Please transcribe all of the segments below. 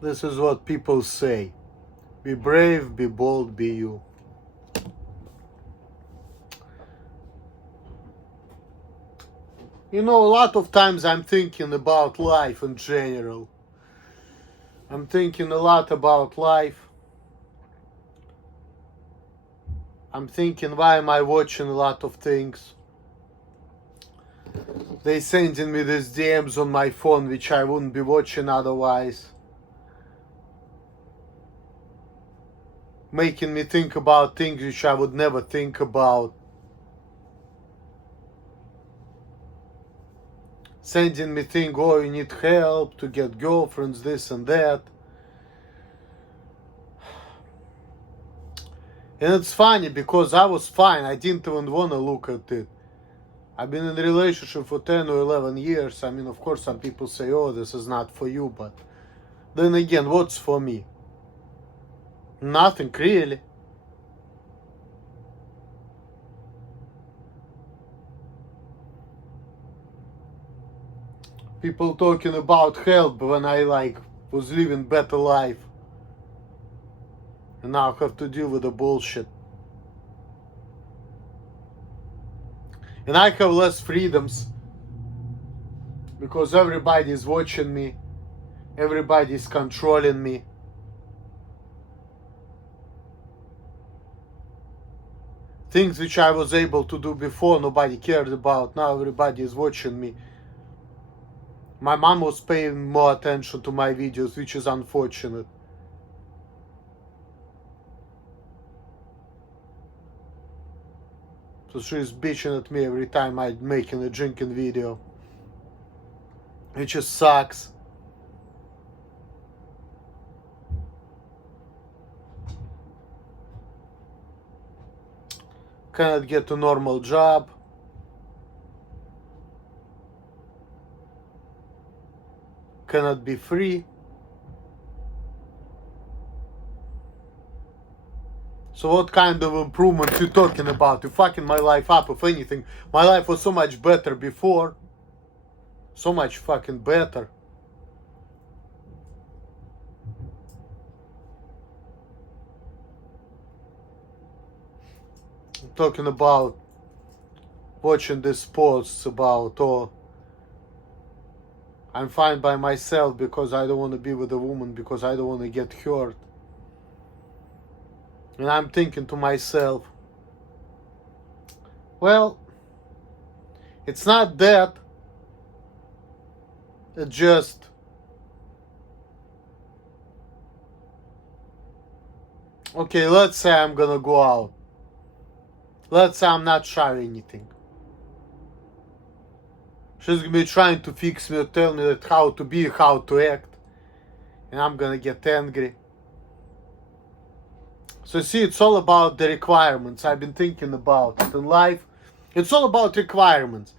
This is what people say. Be brave, be bold, be you. You know, a lot of times I'm thinking about life in general. I'm thinking a lot about life. I'm thinking, why am I watching a lot of things? They sending me these DMs on my phone which I wouldn't be watching otherwise. Making me think about things which I would never think about. Sending me things, oh, you need help to get girlfriends, this and that. And it's funny because I was fine. I didn't even want to look at it. I've been in a relationship for 10 or 11 years. I mean, of course, some people say, oh, this is not for you. But then again, what's for me? Nothing, really. People talking about help when I was living better life. And now I have to deal with the bullshit. And I have less freedoms because everybody's watching me. Everybody's controlling me. Things which I was able to do before, nobody cared about. Now everybody is watching me. My mom was paying more attention to my videos, which is unfortunate. So she's bitching at me every time I'm making a drinking video. It just sucks. Cannot get a normal job. Cannot be free. So what kind of improvement you talking about? You fucking my life up, if anything. My life was so much better before. So much fucking better. I'm talking about watching these posts about, oh, I'm fine by myself because I don't want to be with a woman, because I don't want to get hurt. And I'm thinking to myself, well, it's not that. It's just okay, let's say I'm gonna go out. Let's say I'm not shy anything. She's gonna be trying to fix me or tell me that how to be, how to act. And I'm gonna get angry. So see, it's all about the requirements. I've been thinking about it in life. It's all about requirements.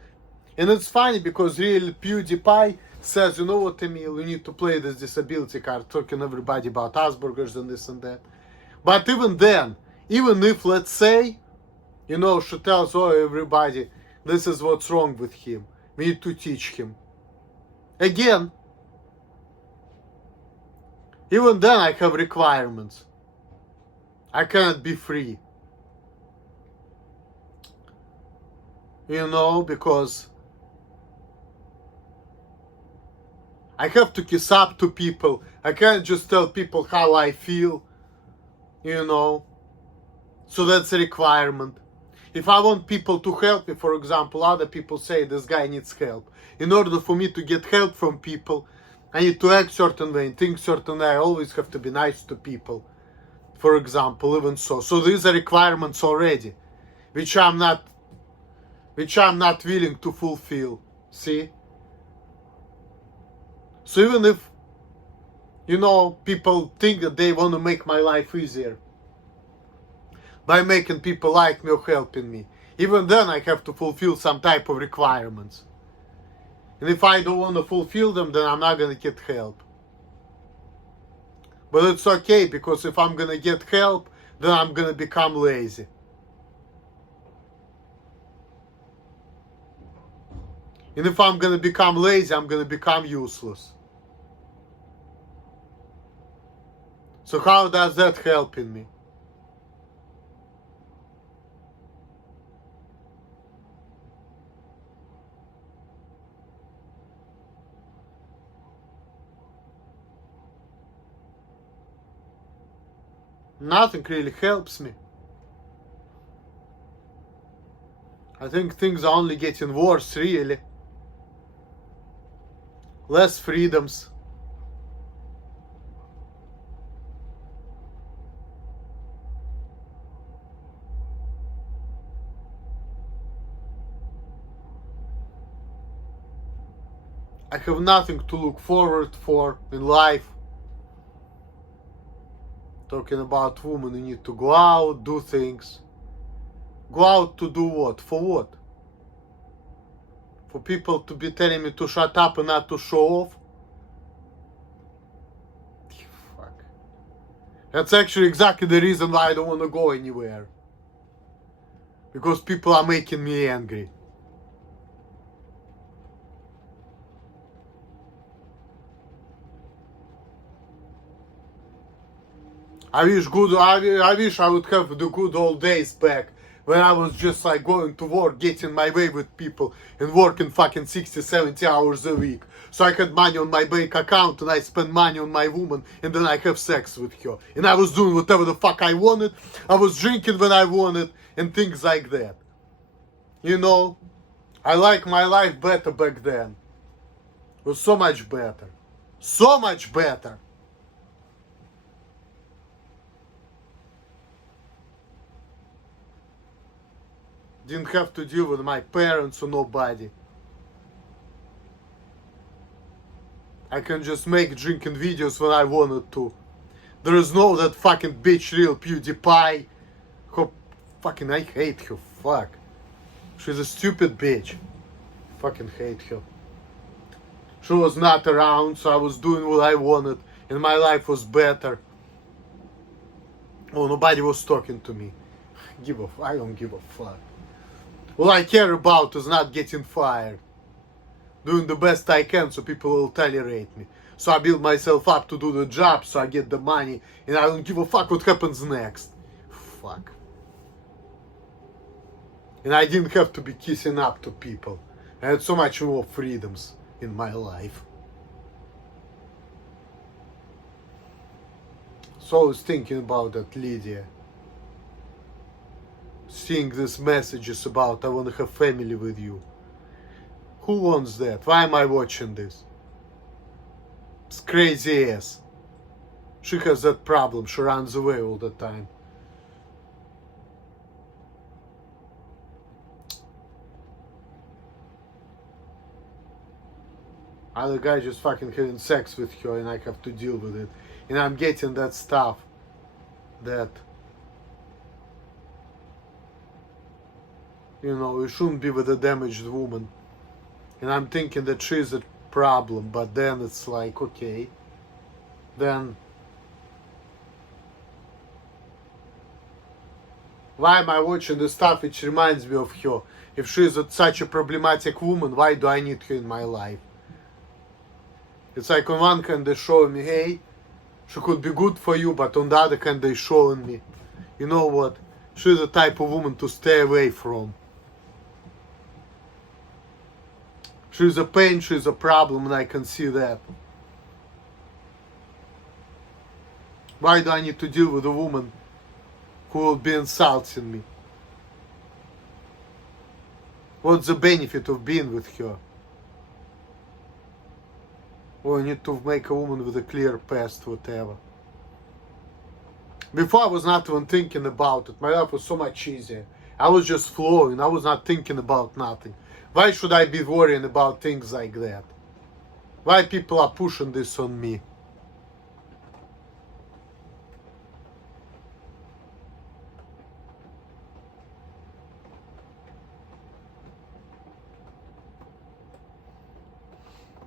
And it's funny because really PewDiePie says, you know what, Emil, you need to play this disability card, talking everybody about Asperger's and this and that. But even then, even if, let's say, you know, she tells, oh, everybody, this is what's wrong with him. We need to teach him. Again, even then I have requirements. I cannot be free. You know, because I have to kiss up to people. I can't just tell people how I feel, you know. So that's a requirement. If I want people to help me, for example, other people say this guy needs help. In order for me to get help from people, I need to act certain way and think certain way. I always have to be nice to people. For example, even so. So these are requirements already, which I'm not willing to fulfill. See? So even if, you know, people think that they want to make my life easier by making people like me or helping me, even then I have to fulfill some type of requirements. And if I don't want to fulfill them, then I'm not going to get help. But it's okay, because if I'm going to get help, then I'm going to become lazy. And if I'm going to become lazy, I'm going to become useless. So how does that help in me? Nothing really helps me. I think things are only getting worse, really. Less freedoms. I have nothing to look forward for in life. Talking about women, you need to go out, do things. Go out to do what? For what? For people to be telling me to shut up and not to show off? Fuck. That's actually exactly the reason why I don't want to go anywhere. Because people are making me angry. I wish I would have the good old days back when I was just like going to work, getting my way with people and working fucking 60, 70 hours a week. So I had money on my bank account and I spent money on my woman and then I have sex with her. And I was doing whatever the fuck I wanted. I was drinking when I wanted and things like that. You know, I like my life better back then. It was so much better. So much better. Didn't have to deal with my parents or nobody. I can just make drinking videos when I wanted to. There is no that fucking bitch real PewDiePie. Fucking I hate her. Fuck. She's a stupid bitch. Fucking hate her. She was not around, so I was doing what I wanted and my life was better. Oh, nobody was talking to me. I don't give a fuck. All I care about is not getting fired. Doing the best I can so people will tolerate me. So I build myself up to do the job so I get the money and I don't give a fuck what happens next. Fuck. And I didn't have to be kissing up to people. I had so much more freedoms in my life. So I was thinking about that, Lydia. Seeing these messages about I want to have family with you. Who wants that? Why am I watching this? It's crazy ass. She has that problem. She runs away all the time. Other guy just fucking having sex with her and I have to deal with it. And I'm getting that stuff that, you know, you shouldn't be with a damaged woman. And I'm thinking that she's a problem, but then it's like, okay, then why am I watching the stuff which reminds me of her? If she's such a problematic woman, why do I need her in my life? It's like on one hand they're showing me, hey, she could be good for you, but on the other hand they're showing me, you know what, she's the type of woman to stay away from. She's a pain, she's a problem, and I can see that. Why do I need to deal with a woman who will be insulting me? What's the benefit of being with her? Or I need to make a woman with a clear past, whatever. Before I was not even thinking about it. My life was so much easier. I was just flowing. I was not thinking about nothing. Why should I be worrying about things like that? Why people are pushing this on me?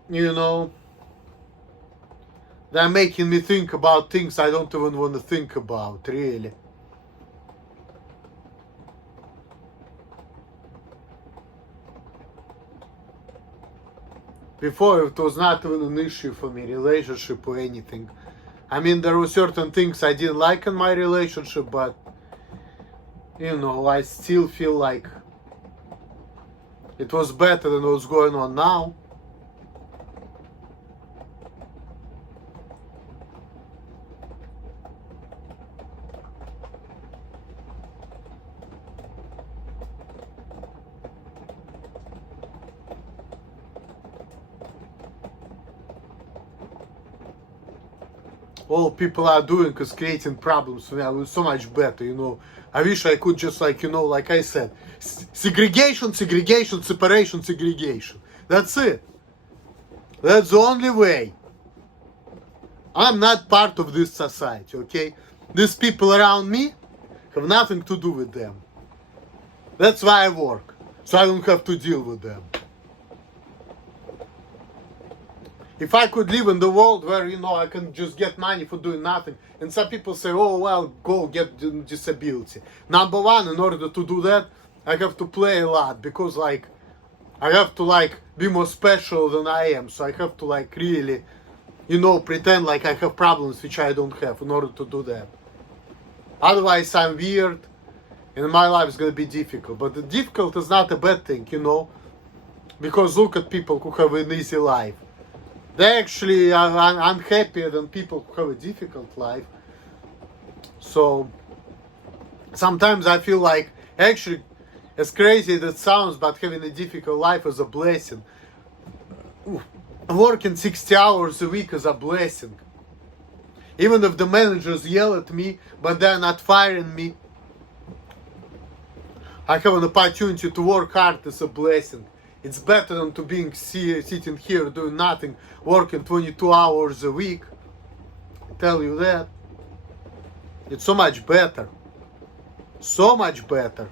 You know, they're making me think about things I don't even want to think about, really. Before it was not even an issue for me, relationship or anything. I mean, there were certain things I didn't like in my relationship, but you know, I still feel like it was better than what's going on now. All people are doing is creating problems for me. I was so much better, you know. I wish I could just, like, you know, like I said, segregation, segregation, separation, segregation. That's it. That's the only way. I'm not part of this society, okay? These people around me have nothing to do with them. That's why I work, so I don't have to deal with them. If I could live in the world where, you know, I can just get money for doing nothing, and some people say, oh, well, go get disability. Number one, in order to do that, I have to play a lot, because, like, I have to, like, be more special than I am, so I have to, like, really, you know, pretend like I have problems which I don't have in order to do that. Otherwise, I'm weird, and my life is gonna be difficult. But the difficult is not a bad thing, you know, because look at people who have an easy life. They actually are unhappier than people who have a difficult life. So sometimes I feel like, actually, as crazy as it sounds, but having a difficult life is a blessing. Working 60 hours a week is a blessing. Even if the managers yell at me, but they're not firing me, I have an opportunity to work hard. Is a blessing. It's better than to being sitting here doing nothing, working 22 hours a week. I tell you that. It's so much better. So much better.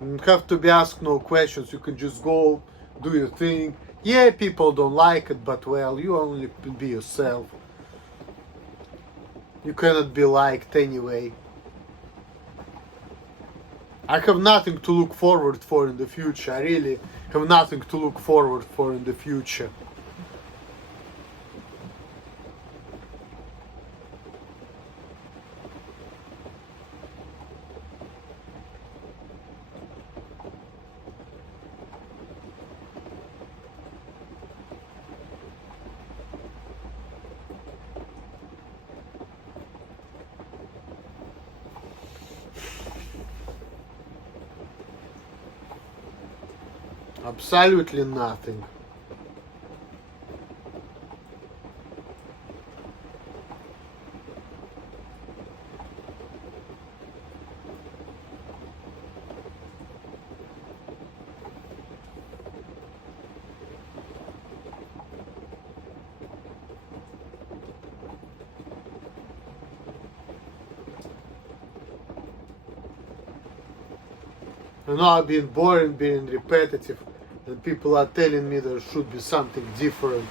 You don't have to be asked no questions. You can just go, do your thing. Yeah, people don't like it, but well, you only be yourself. You cannot be liked anyway. I have nothing to look forward for in the future. I really have nothing to look forward for in the future. Absolutely nothing. You know, I've been boring, being repetitive, and people are telling me there should be something different.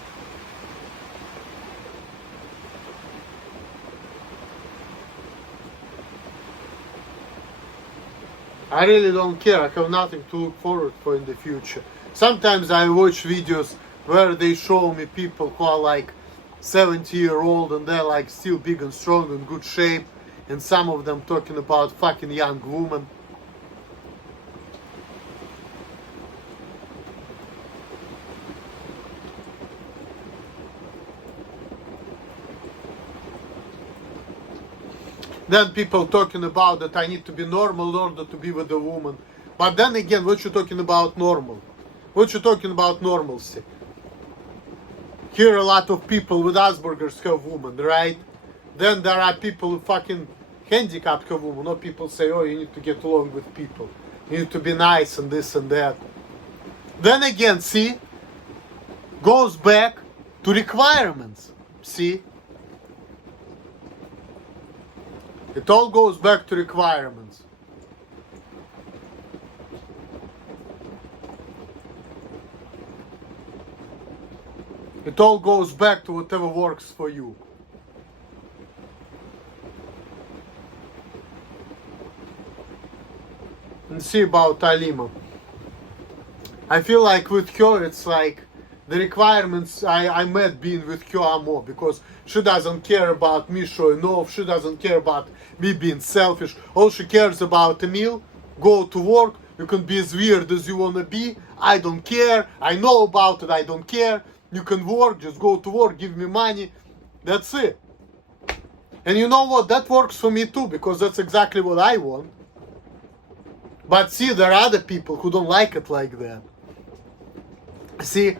I really don't care. I have nothing to look forward for in the future. Sometimes I watch videos where they show me people who are like 70-year-old and they're like still big and strong and good shape, and some of them talking about fucking young women. Then people talking about that I need to be normal in order to be with a woman. But then again, what you talking about normal? What you talking about normalcy? Here a lot of people with Asperger's have women, right? Then there are people who fucking handicapped have women. No, people say, oh, you need to get along with people. You need to be nice and this and that. Then again, see? Goes back to requirements. See? It all goes back to requirements. It all goes back to whatever works for you. And see about Alima. I feel like with her it's like the requirements I met being with her more, because she doesn't care about me showing off, she doesn't care about me being selfish. All she cares about a meal, go to work, you can be as weird as you wanna be, I don't care, I know about it, I don't care, you can work, just go to work, give me money, that's it. And you know what, that works for me too, because that's exactly what I want. But see, there are other people who don't like it like that. See,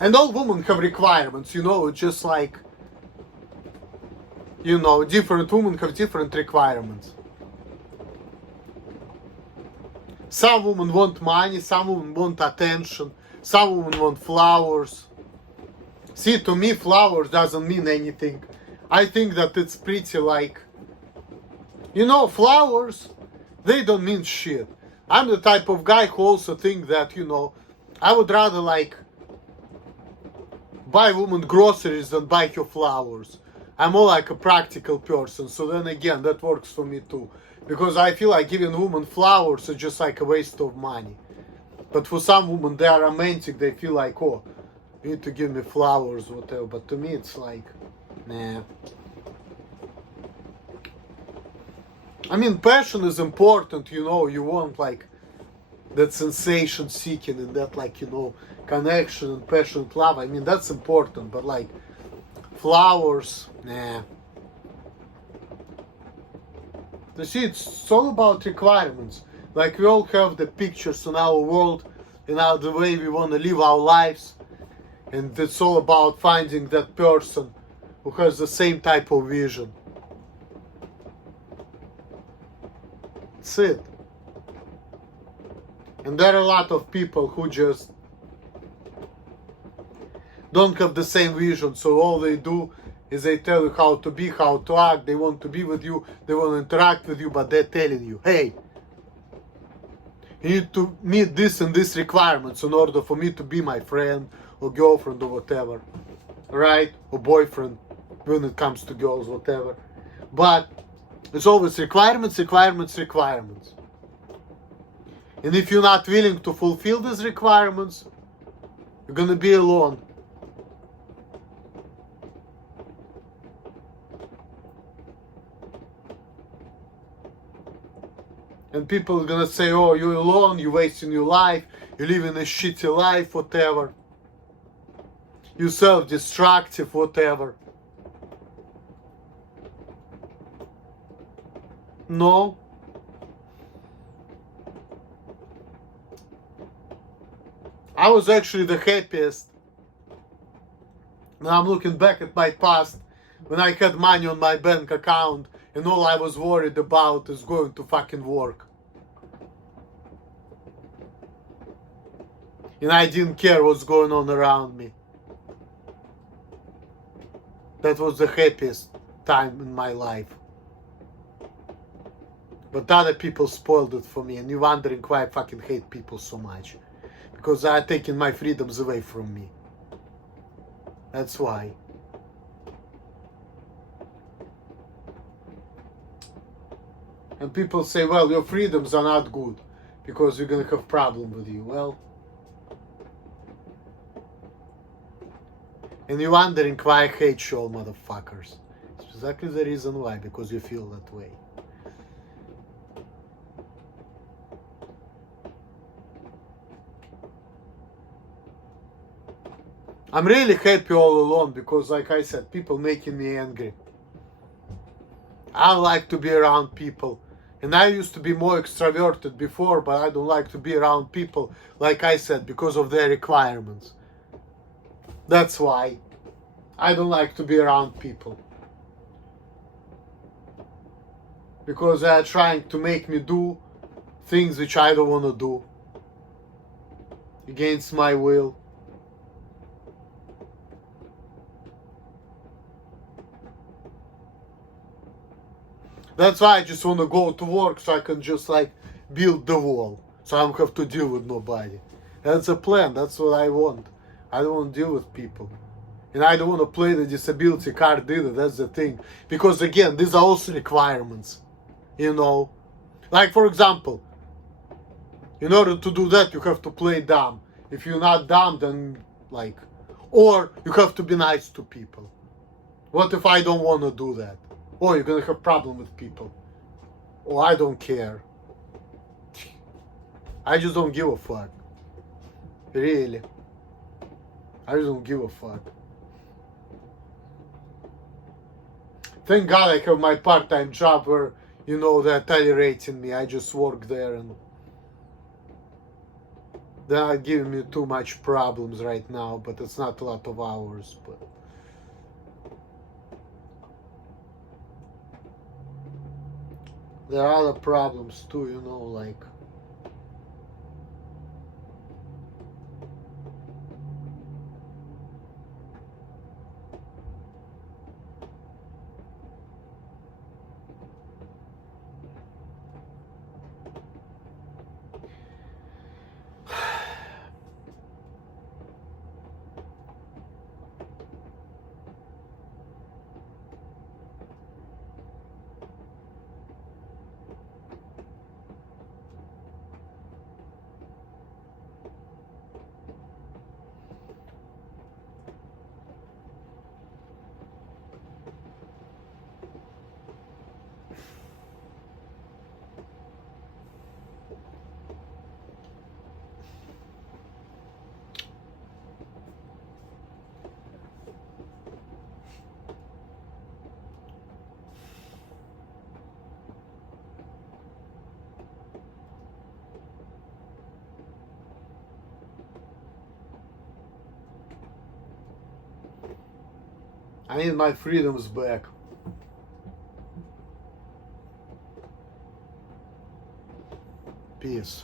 and all women have requirements, you know, it's just like, you know, different women have different requirements. Some women want money, some women want attention, some women want flowers. See, to me, flowers doesn't mean anything. I think that it's pretty like, you know, flowers, they don't mean shit. I'm the type of guy who also think that, you know, I would rather like buy woman groceries than buy her flowers. I'm more like a practical person, so then again, that works for me too. Because I feel like giving women flowers is just like a waste of money. But for some women, they are romantic, they feel like, oh, you need to give me flowers, whatever. But to me, it's like, nah. I mean, passion is important, you know, you want like that sensation seeking and that like, you know, connection and passionate love. I mean, that's important, but like flowers, nah. You see, it's all about requirements. Like we all have the pictures in our world, in our the way we want to live our lives, and it's all about finding that person who has the same type of vision. That's it. And there are a lot of people who just don't have the same vision, so all they do is they tell you how to be, how to act, they want to be with you, they want to interact with you, but they're telling you, hey, you need to meet this and this requirements in order for me to be my friend or girlfriend or whatever, right? Or boyfriend, when it comes to girls, whatever. But it's always requirements, requirements, requirements. And if you're not willing to fulfill these requirements, you're gonna be alone. And people are gonna say, oh, you're alone, you're wasting your life, you're living a shitty life, whatever. You're self-destructive, whatever. No. I was actually the happiest when I'm looking back at my past, when I had money on my bank account and all I was worried about is going to fucking work. And I didn't care what's going on around me. That was the happiest time in my life. But other people spoiled it for me, and you're wondering why I fucking hate people so much. Because they are taking my freedoms away from me. That's why. And people say, well, your freedoms are not good because you're gonna have problem with you. Well, and you're wondering why I hate you all motherfuckers. It's exactly the reason why, because you feel that way. I'm really happy all alone because, like I said, people making me angry. I like to be around people. And I used to be more extroverted before, but I don't like to be around people, like I said, because of their requirements. That's why I don't like to be around people. Because they are trying to make me do things which I don't want to do. Against my will. That's why I just want to go to work so I can just like build the wall. So I don't have to deal with nobody. That's a plan. That's what I want. I don't want to deal with people. And I don't want to play the disability card either. That's the thing. Because again, these are also requirements. You know. Like for example, in order to do that, you have to play dumb. If you're not dumb, then Like, or you have to be nice to people. What if I don't want to do that? Oh, you're gonna have problem with people. Oh, I don't care. I just don't give a fuck. Really. I just don't give a fuck. Thank God I have my part-time job where, you know, they're tolerating me. I just work there and they're not giving me too much problems right now, but it's not a lot of hours, but there are other problems too, you know, like I need my freedoms back. Peace.